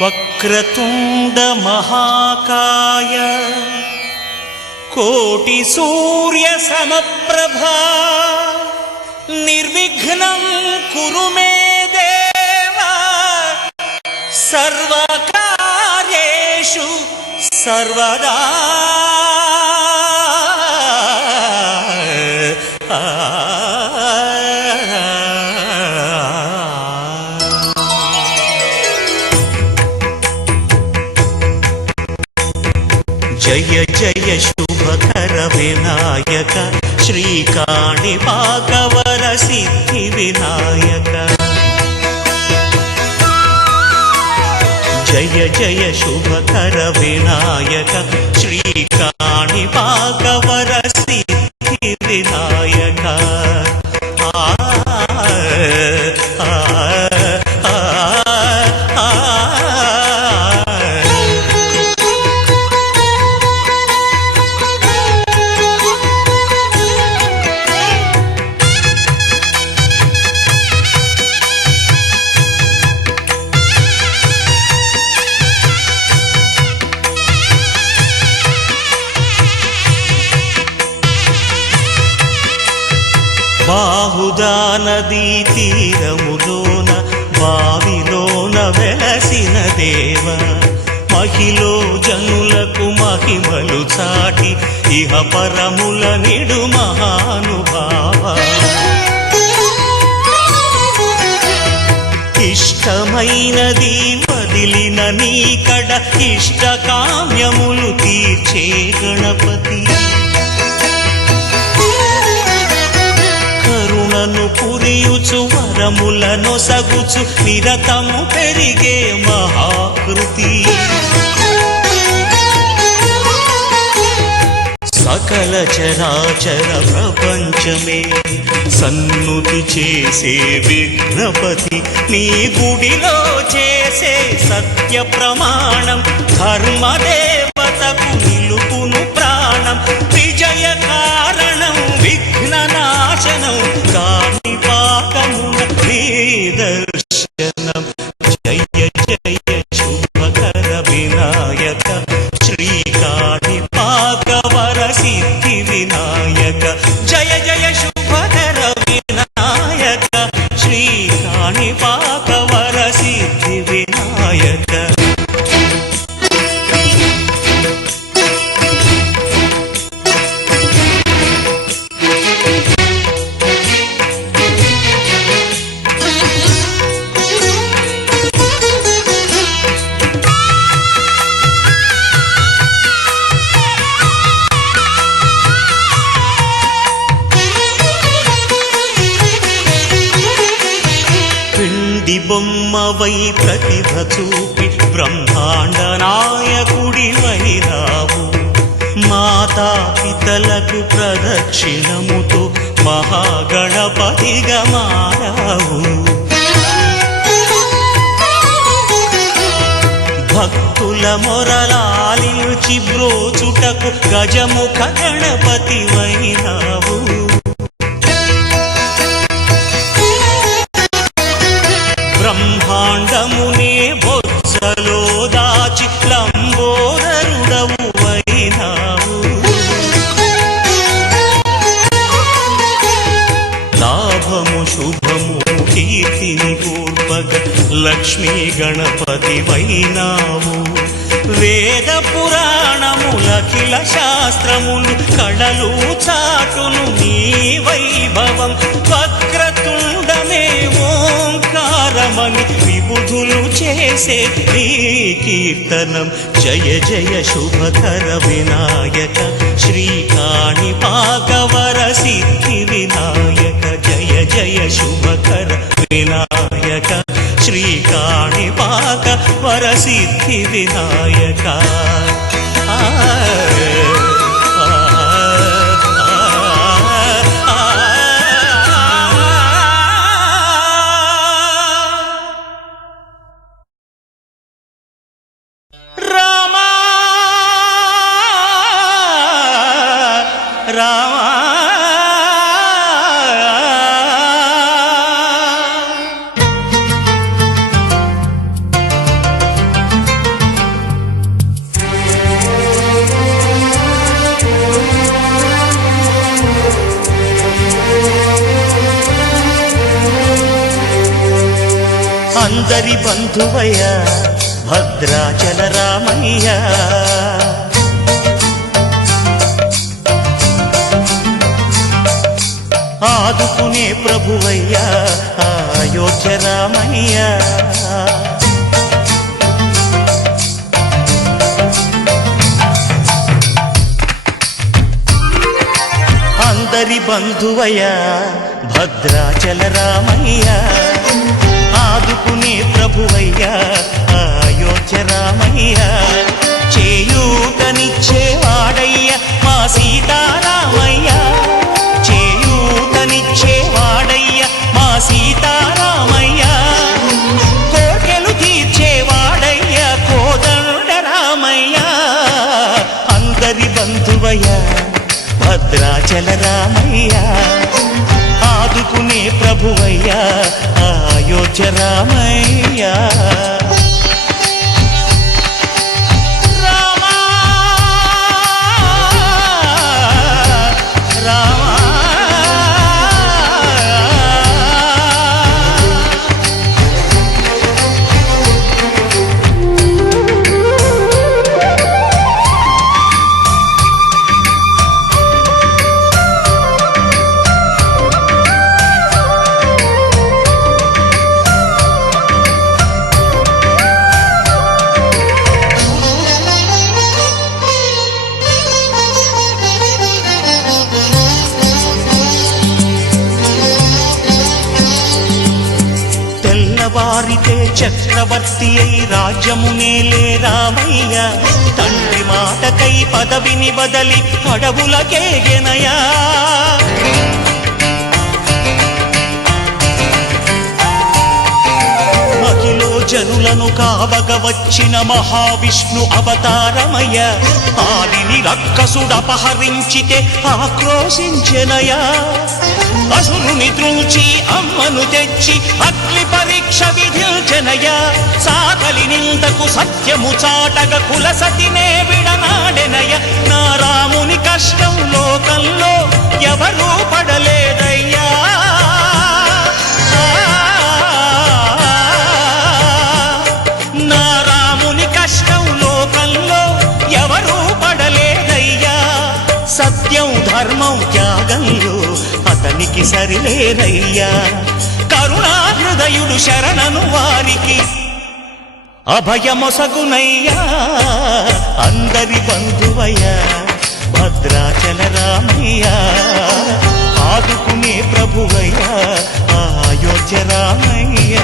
వక్రతుండ మహాకాయ కోటి సూర్య సమప్రభా నిర్విఘ్నం కురు మే దేవ సర్వకార్యేషు సర్వదా. జయ జయ శుభకర వినాయక శ్రీకాణిపాకవర సిద్ధి వినాయక. జయ జయ శుభకర వినాయక శ్రీకాణిపాకవర సిద్ధి వినాయక. బాహుదా నదీ తీరములోన బావిలోన వెలసిన దేవ మహిలో జనులకు మహిమలు చాటి ఇహ పరముల నిడు మహానుభావ. ఇష్టమైనది వదిలిన నీకడ ఇష్ట కామ్యములు తీర్చే గణపతి. కరుణను పురియుచు వరములను సగుచు నిరతము పెరిగే మహాకృతి. సకల చరాచర ప్రపంచమే సన్నుతి చేసే విఘ్నపతి. నీ గుడిలో చేసే సత్య ప్రమాణం ధర్మదేవతకు నిలుపును ప్రాణం. విజయ కారణం విఘ్న నాశనం కాణిపాకమున నీ దర్శనం. జయ జయ శుభకర వినాయక శ్రీకాణిపాకవర సిద్ధి వినాయక. జయ జయ శుభకర వినాయక శ్రీకాణిపాకవర సిద్ధి వినాయక. బొమ్మవై ప్రతిభ చూపి బ్రహ్మాండ నాయకుడివై రావు. మాతా పితలకు ప్రదక్షిణముతో మహాగణపతిగా మారావు. భక్తుల మొరలాలించి బ్రోచుటకు గజముఖ గణపతివైనావు. బ్రహ్మాండమునే బొత్సలో దాచి లంబోదరుడవు వైనావు. లాభము శుభము కీర్తిని పూర్వగ లక్ష్మీ గణపతి వైనావు. వేద పురాణములఖిల శాస్త్రములు కళలు చాటును నీ వైభవం. వక్రతుండమే ఓంకారమని విబుధులు చేసే నీ కీర్తనం. జయ జయ శుభకర వినాయక శ్రీకాణిపాకవర సిద్ధి వినాయక. జయ జయ శుభకర వినాయక శ్రీకాణిపాకవర సిద్ధి వినాయక. అందరి బంధువయ్య భద్రాచల రామయ్య. ఆదుకునే ప్రభువయ్య అయోధ్య రామయ్య. అందరి బంధువయ్య భద్రాచల రామయ్య. ఆదుకునే ప్రభువయ్య అయోధ్య రామయ్య. చేయూతనిచ్చేవాడయ్య మా సీతారామయ్య. చేయూతనిచ్చేవాడయ్య మా సీతారామయ్య. కోర్కెలు తీర్చేవాడయ్య కోదండ రామయ్య. అందరి బంధువయ్య భద్రాచల రామయ్య. ఆదుకునే ప్రభువయ్య అయోధ్య రామయ్య. వారితే చక్రవర్తి అయి రాజ్యమునేలే రామయ్య. తండ్రి మాటకై పదవిని బదలి అడవులకేగెనయా. అఖిలో జనులను కావగ వచ్చిన మహావిష్ణు అవతారమయ్య. ఆదిని రక్కసుడపహరించితే ఆక్రోశించెనయా. అసురుని త్రుంచి అమ్మను తెచ్చి అగ్ని పరీక్ష విధించెనయ. సాకలి నిందకు సత్యము చాటగ కులసతినే విడనాడెనయ. నా రాముని కష్టం లోకంలో ఎవరూ పడలేదయ్యా. నా రాముని కష్టం లోకంలో ఎవరూ పడలేదయ్యా. సత్యం ధర్మం త్యాగంలో అతనికి సరిలేరయ్యా. కరుణాహృదయుడు శరణను వారికి అభయమొసగునయ్యా. అందరి బంధువయ్య భద్రాచల రామయ్య. ఆదుకునే ప్రభువయ్య అయోధ్య రామయ్య.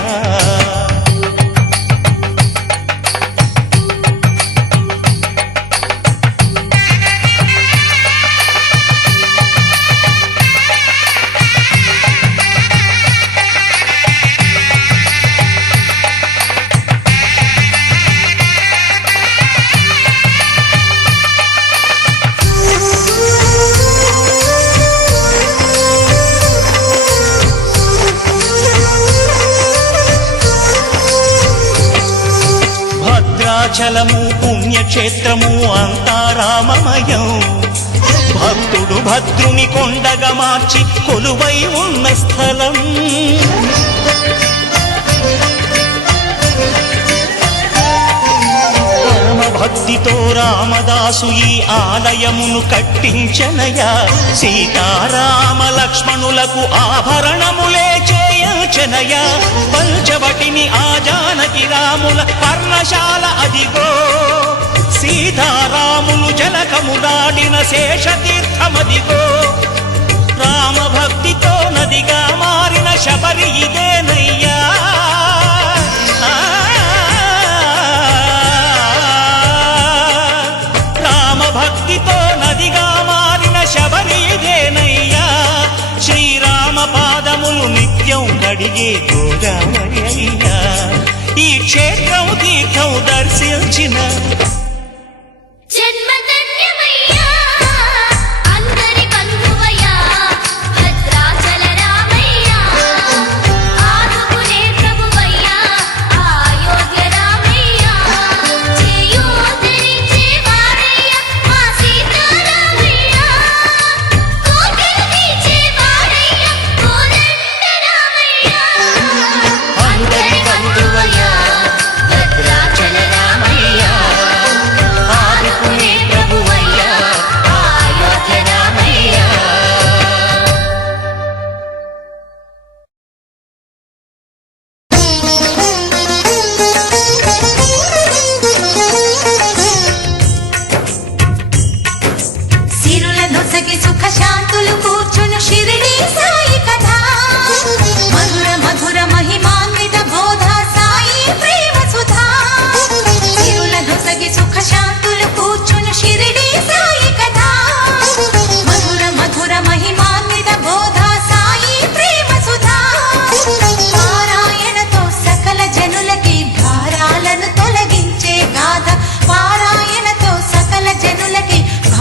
భద్రాచలము పుణ్యక్షేత్రము అంతా రామమయం. భక్తుడు భద్రుని కొండగా మార్చి కొలువై ఉన్న స్థలం. పరమ భక్తితో రామదాసు ఈ ఆలయమును కట్టించనయా. సీతారామ లక్ష్మణులకు ఆభరణములే చేయించనయా. పంచవటిని ఆ జానకి రాముల పర్ణశాల అదిగో. సీతారాములు జలకములాడిన శేషతీర్థమదిగో. రామభక్తితో నదిగా మారిన శబరి ఇదేనయ్యా. రామభక్తితో నదిగా మారిన శబరి ఇదేనయ్యా. శ్రీరామ పాదములు నిత్యం కడిగే గోదావరి అయ్యా. ఈ క్షేత్రం తీర్థం దర్శించిన జన్మత